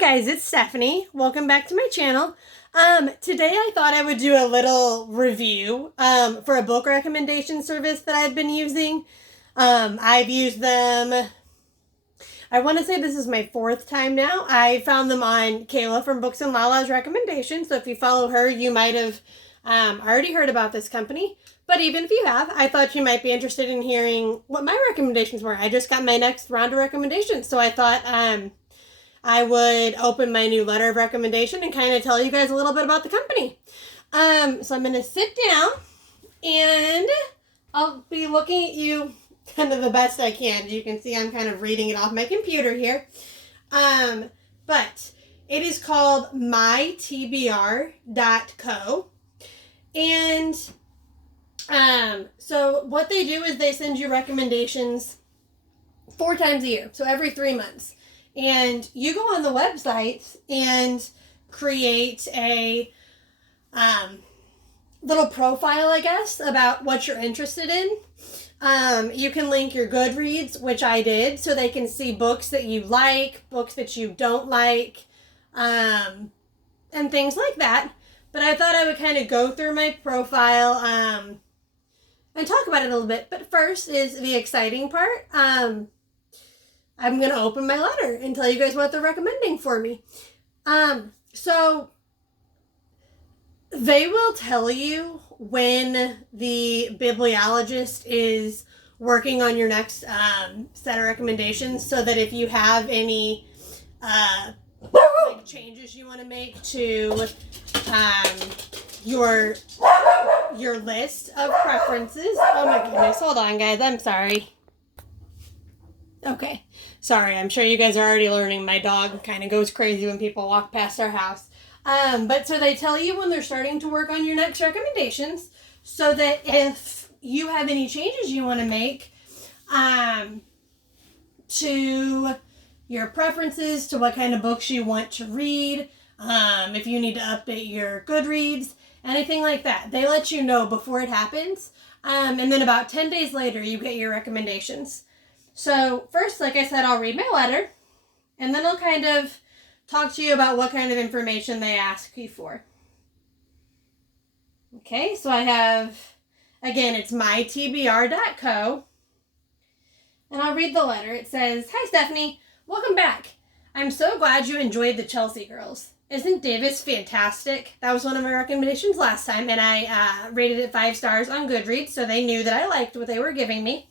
guys, it's Stephanie. Welcome back to my channel. Today I thought I would do a little review for a book recommendation service that I've been using. I've used them, I want to say this is my fourth time now. I found them on Kayla from Books and Lala's recommendation, so if you follow her, you might have already heard about this company. But even if you have, I thought you might be interested in hearing what my recommendations were. I just got my next round of recommendations, so I thought I would open my new letter of recommendation and kind of tell you guys a little bit about the company. So I'm going to sit down and I'll be looking at you kind of the best I can. As you can see, I'm kind of reading it off my computer here. But it is called mytbr.co. And so what they do is they send you recommendations 4 times a year. So every 3 months. And you go on the website and create a little profile, I guess, about what you're interested in. You can link your Goodreads, which I did, so they can see books that you like, books that you don't like, and things like that. But I thought I would kind of go through my profile and talk about it a little bit. But first is the exciting part. I'm going to open my letter and tell you guys what they're recommending for me. So they will tell you when the bibliologist is working on your next set of recommendations, so that if you have any like changes you want to make to your list of preferences. Oh my goodness, hold on guys, I'm sorry. Okay, sorry, I'm sure you guys are already learning my dog kind of goes crazy when people walk past our house. But so they tell you when they're starting to work on your next recommendations, so that if you have any changes you want to make to your preferences, to what kind of books you want to read, if you need to update your Goodreads, anything like that, they let you know before it happens. And then about 10 days later, you get your recommendations. So first, like I said, I'll read my letter, and then I'll kind of talk to you about what kind of information they ask you for. Okay, so I have, again, it's mytbr.co, and I'll read the letter. It says, "Hi Stephanie, welcome back. I'm so glad you enjoyed the Chelsea Girls. Isn't Davis fantastic? That was one of my recommendations last time, and I rated it 5 stars on Goodreads, so they knew that I liked what they were giving me.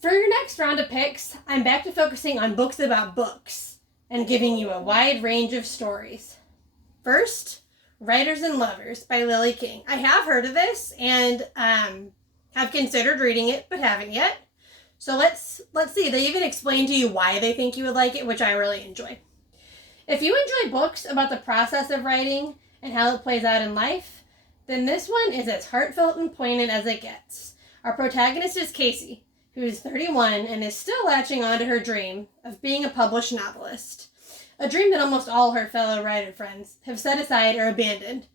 For your next round of picks, I'm back to focusing on books about books and giving you a wide range of stories. First, Writers and Lovers by Lily King. I have heard of this and have considered reading it, but haven't yet. So let's see. They even explain to you why they think you would like it, which I really enjoy. If you enjoy books about the process of writing and how it plays out in life, then this one is as heartfelt and poignant as it gets. Our protagonist is Casey, who is 31 and is still latching onto her dream of being a published novelist. A dream that almost all her fellow writer friends have set aside or abandoned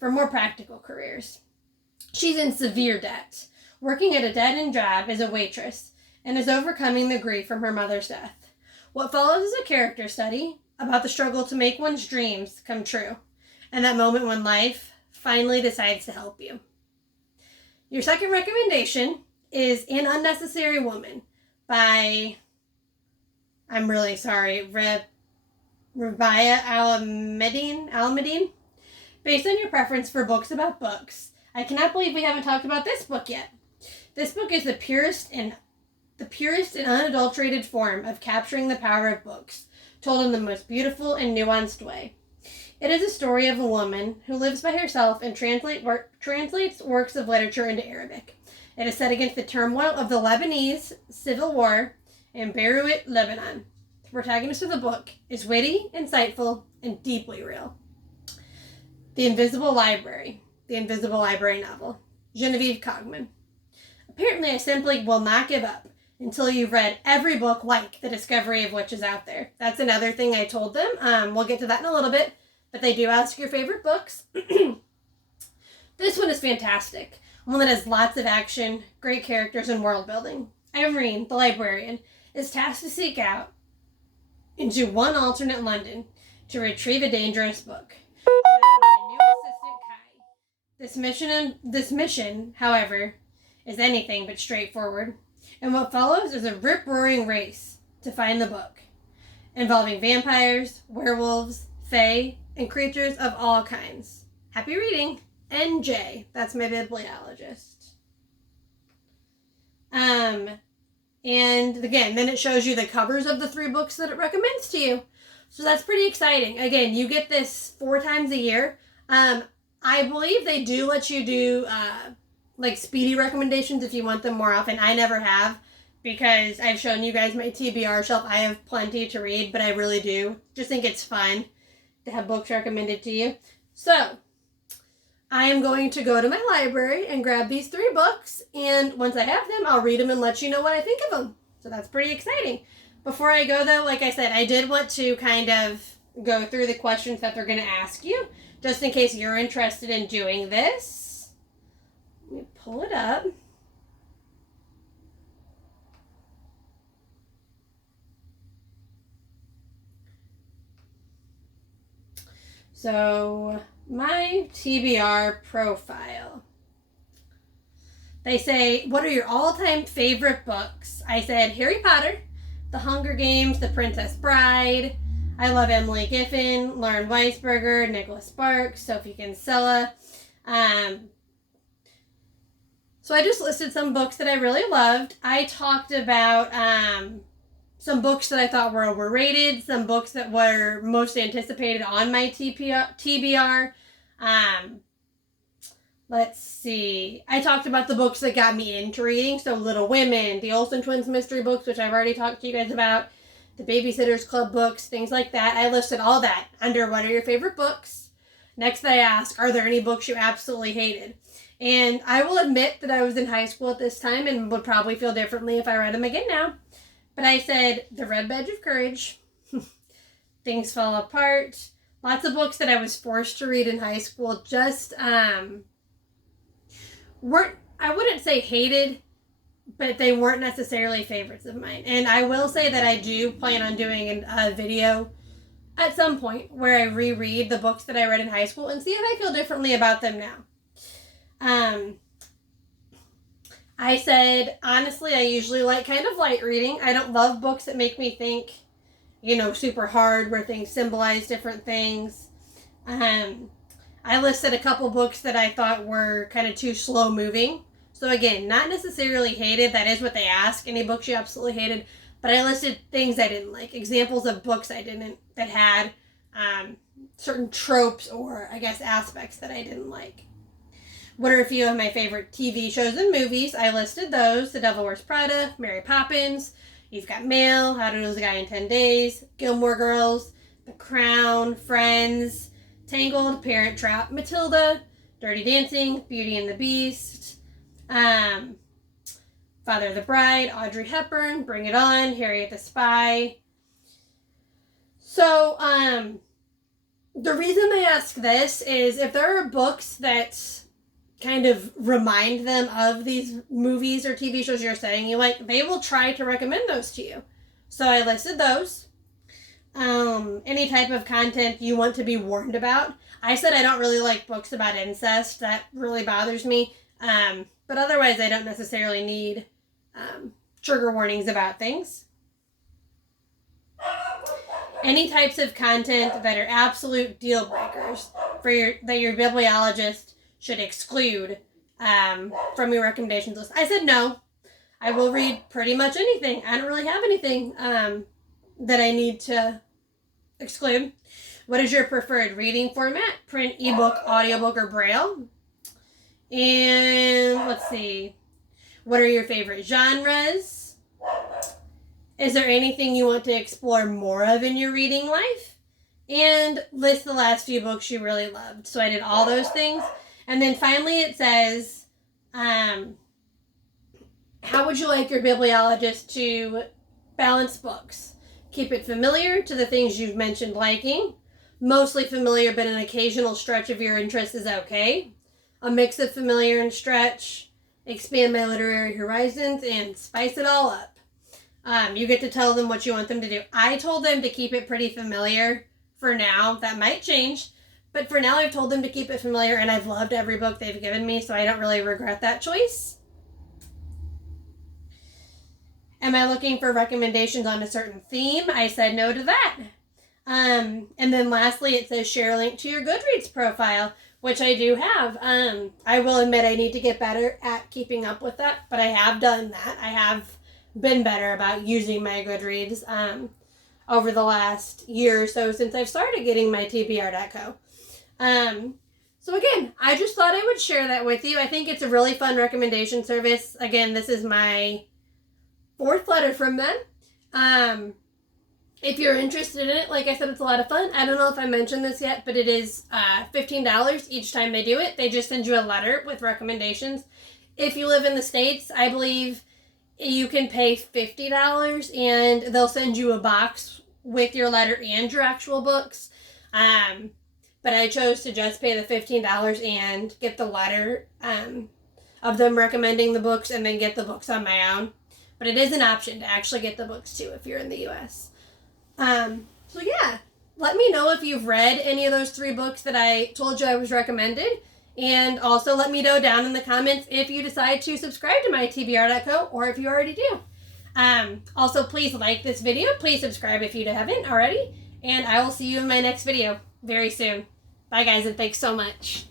for more practical careers. She's in severe debt, working at a dead-end job as a waitress, and is overcoming the grief from her mother's death. What follows is a character study about the struggle to make one's dreams come true, and that moment when life finally decides to help you. Your second recommendation is An Unnecessary Woman by, I'm really sorry, Rabia Alamedine. Based on your preference for books about books, I cannot believe we haven't talked about this book yet. This book is the purest and unadulterated form of capturing the power of books, told in the most beautiful and nuanced way. It is a story of a woman who lives by herself and translates works of literature into Arabic. It is set against the turmoil of the Lebanese Civil War in Beirut, Lebanon. The protagonist of the book is witty, insightful, and deeply real. The Invisible Library novel, Genevieve Cogman. Apparently, I simply will not give up until you've read every book like The Discovery of which is out there. That's another thing I told them. We'll get to that in a little bit, but they do ask your favorite books. This one is fantastic. One that has lots of action, great characters, and world building. Irene, the librarian, is tasked to seek out into one alternate London to retrieve a dangerous book. My new assistant Kai. This mission, however, is anything but straightforward, and what follows is a rip-roaring race to find the book, involving vampires, werewolves, fae, and creatures of all kinds. Happy reading, NJ. That's my bibliologist. And again, then it shows you the covers of the 3 books that it recommends to you. So that's pretty exciting. Again, you get this 4 times a year. I believe they do let you do like speedy recommendations if you want them more often. I never have, because I've shown you guys my TBR shelf. I have plenty to read, but I really do just think it's fun to have books recommended to you. So I am going to go to my library and grab these 3 books, and once I have them, I'll read them and let you know what I think of them. So that's pretty exciting. Before I go, though, like I said, I did want to kind of go through the questions that they're going to ask you, just in case you're interested in doing this. Let me pull it up. So, my TBR profile. They say, what are your all-time favorite books? I said Harry Potter, The Hunger Games, The Princess Bride. I love Emily Giffin, Lauren Weisberger, Nicholas Sparks, Sophie Kinsella. So I just listed some books that I really loved. I talked about some books that I thought were overrated, some books that were most anticipated on my TBR. Let's see. I talked about the books that got me into reading. So Little Women, the Olsen Twins mystery books, which I've already talked to you guys about, the Babysitter's Club books, things like that. I listed all that under what are your favorite books. Next I ask, are there any books you absolutely hated? And I will admit that I was in high school at this time and would probably feel differently if I read them again now. But I said The Red Badge of Courage, Things Fall Apart, lots of books that I was forced to read in high school, just weren't, I wouldn't say hated, but they weren't necessarily favorites of mine. And I will say that I do plan on doing a video at some point where I reread the books that I read in high school and see if I feel differently about them now. I said, honestly, I usually like kind of light reading. I don't love books that make me think, super hard, where things symbolize different things. I listed a couple books that I thought were kind of too slow moving. So again, not necessarily hated. That is what they ask. Any books you absolutely hated. But I listed things I didn't like. Examples of books that had certain tropes or, I guess, aspects that I didn't like. What are a few of my favorite TV shows and movies? I listed those. The Devil Wears Prada, Mary Poppins, You've Got Mail, How to Lose a Guy in 10 Days, Gilmore Girls, The Crown, Friends, Tangled, Parent Trap, Matilda, Dirty Dancing, Beauty and the Beast, Father of the Bride, Audrey Hepburn, Bring It On, Harriet the Spy. So, the reason I ask this is if there are books that kind of remind them of these movies or TV shows you're saying you like, they will try to recommend those to you. So I listed those. Any type of content you want to be warned about. I said I don't really like books about incest. That really bothers me. But otherwise, I don't necessarily need trigger warnings about things. Any types of content that are absolute deal breakers that your bibliologist should exclude from your recommendations list. I said no. I will read pretty much anything. I don't really have anything that I need to exclude. What is your preferred reading format? Print, ebook, audiobook, or braille? And let's see. What are your favorite genres? Is there anything you want to explore more of in your reading life? And list the last few books you really loved. So I did all those things. And then finally it says, how would you like your bibliologist to balance books? Keep it familiar to the things you've mentioned liking. Mostly familiar, but an occasional stretch of your interest is okay. A mix of familiar and stretch. Expand my literary horizons and spice it all up. You get to tell them what you want them to do. I told them to keep it pretty familiar for now. That might change. But for now, I've told them to keep it familiar, and I've loved every book they've given me, so I don't really regret that choice. Am I looking for recommendations on a certain theme? I said no to that. And then lastly, it says share a link to your Goodreads profile, which I do have. I will admit I need to get better at keeping up with that, but I have done that. I have been better about using my Goodreads over the last year or so since I've started getting my TBR.co. So again, I just thought I would share that with you. I think it's a really fun recommendation service. Again, this is my 4th letter from them. If you're interested in it, like I said, it's a lot of fun. I don't know if I mentioned this yet, but it is $15 each time they do it. They just send you a letter with recommendations. If you live in the States, I believe you can pay $50 and they'll send you a box with your letter and your actual books. But I chose to just pay the $15 and get the letter of them recommending the books and then get the books on my own. But it is an option to actually get the books too if you're in the U.S. So yeah, let me know if you've read any of those 3 books that I told you I was recommended. And also let me know down in the comments if you decide to subscribe to my TBR.co or if you already do. Also, please like this video. Please subscribe if you haven't already. And I will see you in my next video very soon. Bye guys, and thanks so much.